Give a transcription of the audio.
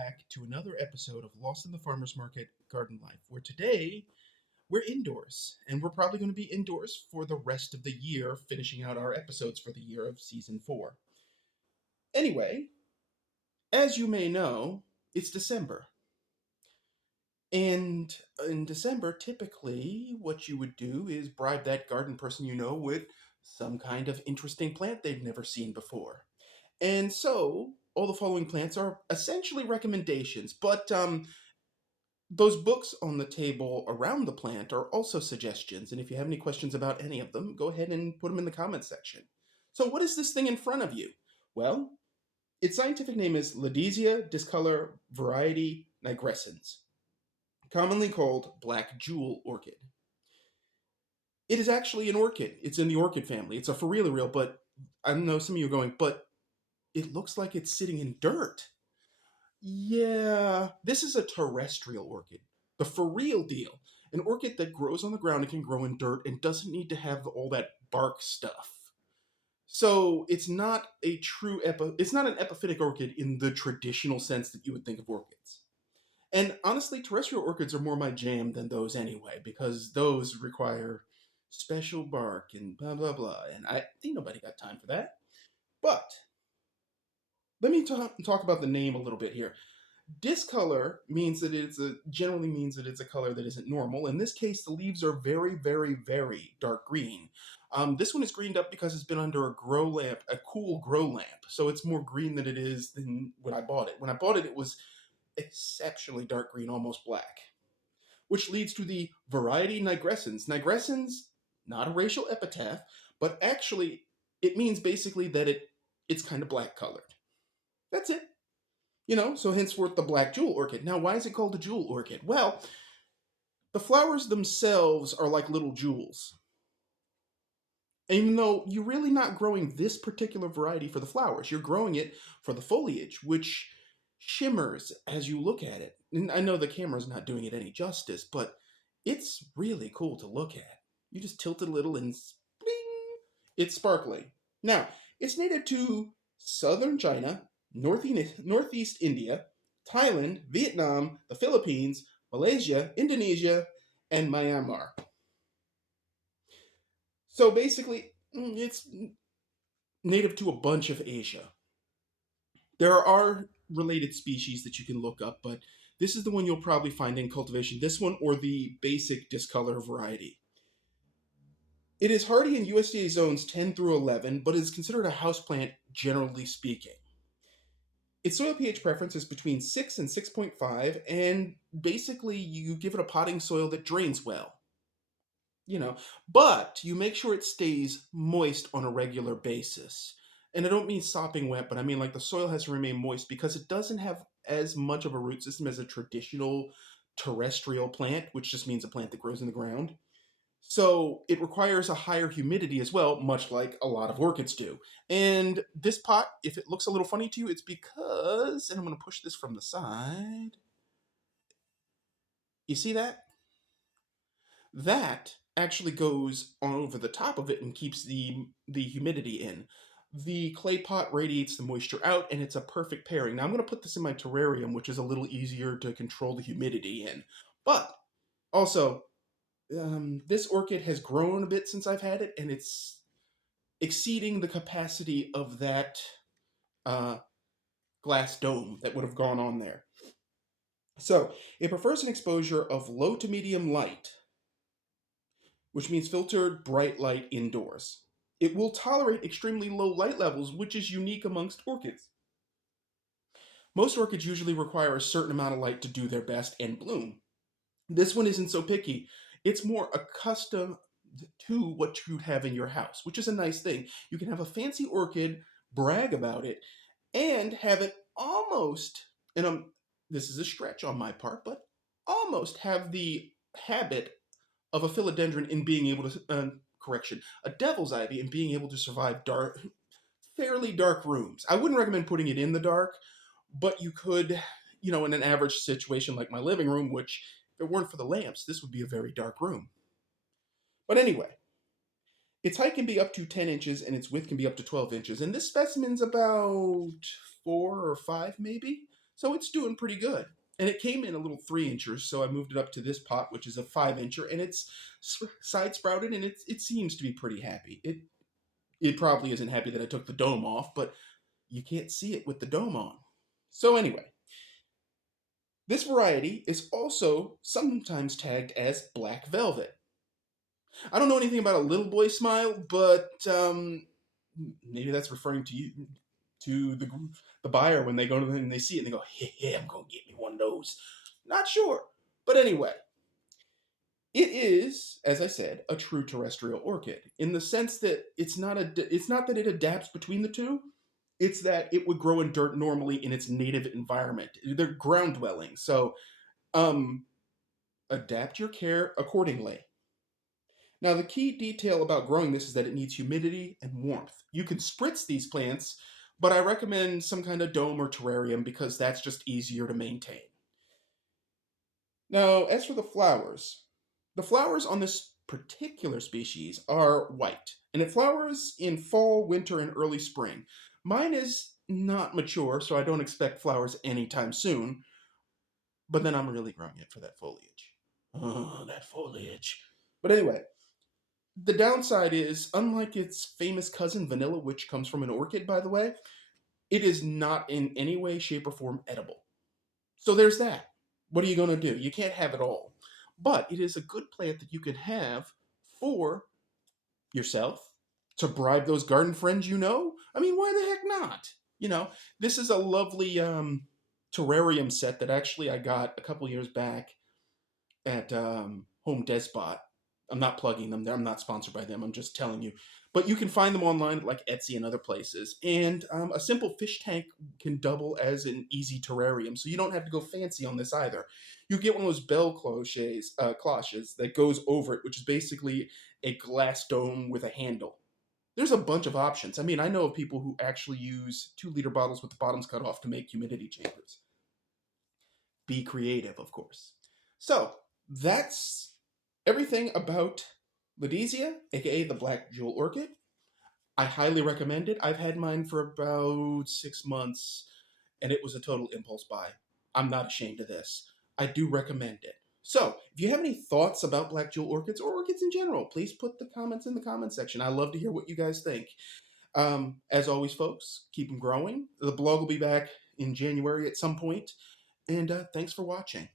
back to another episode of Lost in the Farmer's Market Garden Life, where today we're indoors, and we're probably going to be indoors for the rest of the year, finishing out our episodes for the year of season 4. Anyway, as you may know, it's December. And in December, typically, what you would do is bribe that garden person you know with some kind of interesting plant they've never seen before. And so, all the following plants are essentially recommendations, but those books on the table around the plant are also suggestions. And if you have any questions about any of them, go ahead and put them in the comments section. So, what is this thing in front of you? Well, its scientific name is Ludisia discolor variety Nigrescens, commonly called Black Jewel Orchid. It is actually an orchid. It's in the orchid family. It's a forelial, but I know some of you are going, but it looks like it's sitting in dirt. Yeah, this is a terrestrial orchid. The for real deal. An orchid that grows on the ground and can grow in dirt and doesn't need to have all that bark stuff. So it's not a true it's not an epiphytic orchid in the traditional sense that you would think of orchids. And honestly, terrestrial orchids are more my jam than those anyway, because those require special bark and blah blah blah, and I think nobody got time for that. But let me talk about the name a little bit here. Discolor means that generally means that it's a color that isn't normal. In this case, the leaves are very, very, very dark green. This one is greened up because it's been under a grow lamp, a cool grow lamp. So it's more green than it is than when I bought it. When I bought it, it was exceptionally dark green, almost black. Which leads to the variety Nigrescens. Nigrescens, not a racial epithet, but actually it means basically that it's kind of black colored. That's it. So henceforth the Black Jewel Orchid. Now, why is it called a jewel orchid? Well, the flowers themselves are like little jewels. Even though you're really not growing this particular variety for the flowers, you're growing it for the foliage, which shimmers as you look at it. And I know the camera's not doing it any justice, but it's really cool to look at. You just tilt it a little and bling, it's sparkling. Now, it's native to southern China, Northeast India, Thailand, Vietnam, the Philippines, Malaysia, Indonesia, and Myanmar. So basically, it's native to a bunch of Asia. There are related species that you can look up, but this is the one you'll probably find in cultivation. This one or the basic discolor variety. It is hardy in USDA zones 10 through 11, but is considered a houseplant generally speaking. Its soil pH preference is between 6 and 6.5, and basically you give it a potting soil that drains well. But you make sure it stays moist on a regular basis. And I don't mean sopping wet, but I mean like the soil has to remain moist because it doesn't have as much of a root system as a traditional terrestrial plant, which just means a plant that grows in the ground. So it requires a higher humidity as well, much like a lot of orchids do. And this pot, if it looks a little funny to you, it's because, and I'm going to push this from the side. You see that? That actually goes on over the top of it and keeps the humidity in. The clay pot radiates the moisture out, and it's a perfect pairing. Now I'm going to put this in my terrarium, which is a little easier to control the humidity in. But also, this orchid has grown a bit since I've had it, and it's exceeding the capacity of that glass dome that would have gone on there. So it prefers an exposure of low to medium light, which means filtered bright light indoors. It will tolerate extremely low light levels, which is unique amongst orchids. Most orchids usually require a certain amount of light to do their best and bloom. This one isn't so picky. It's more accustomed to what you'd have in your house, which is a nice thing. You can have a fancy orchid, brag about it, and have it almost, and this is a stretch on my part, but almost have the habit of a philodendron in being able to, a devil's ivy in being able to survive fairly dark rooms. I wouldn't recommend putting it in the dark, but you could, in an average situation like my living room, which if it weren't for the lamps, this would be a very dark room. But anyway, its height can be up to 10 inches and its width can be up to 12 inches. And this specimen's about 4 or 5 maybe. So it's doing pretty good. And it came in a little 3 inchers, so I moved it up to this pot, which is a 5 incher, and it's side sprouted, and it seems to be pretty happy. It probably isn't happy that I took the dome off, but you can't see it with the dome on. So anyway, this variety is also sometimes tagged as Black Velvet. I don't know anything about a little boy smile, but maybe that's referring to you, to the buyer when they go to them and they see it and they go, "Hey, hey, I'm gonna get me one of those." Not sure, but anyway, it is, as I said, a true terrestrial orchid in the sense that it's not that it adapts between the two. It's that it would grow in dirt normally in its native environment. They're ground dwelling, so um, adapt your care accordingly. Now, the key detail about growing this is that it needs humidity and warmth. You can spritz these plants, but I recommend some kind of dome or terrarium because that's just easier to maintain. Now, as for the flowers on this particular species are white, and it flowers in fall, winter, and early spring. Mine is not mature, so I don't expect flowers anytime soon, but then I'm really growing it for that foliage. Oh, that foliage. But anyway, the downside is, unlike its famous cousin vanilla, which comes from an orchid, by the way, it is not in any way, shape, or form edible. So there's that. What are you going to do? You can't have it all. But it is a good plant that you can have for yourself, to bribe those garden friends you know. I mean, why the heck not? You know, this is a lovely terrarium set that actually I got a couple years back at Home Despot. I'm not plugging them there. I'm not sponsored by them. I'm just telling you. But you can find them online at like Etsy and other places. And a simple fish tank can double as an easy terrarium. So you don't have to go fancy on this either. You get one of those bell cloches that goes over it, which is basically a glass dome with a handle. There's a bunch of options. I mean, I know of people who actually use 2 liter bottles with the bottoms cut off to make humidity chambers. Be creative, of course. So that's everything about Ludisia, aka the Black Jewel Orchid. I highly recommend it. I've had mine for about 6 months, and it was a total impulse buy. I'm not ashamed of this. I do recommend it. So, if you have any thoughts about Black Jewel Orchids or orchids in general, please put the comments in the comment section. I love to hear what you guys think. As always, folks, keep them growing. The blog will be back in January at some point, and thanks for watching.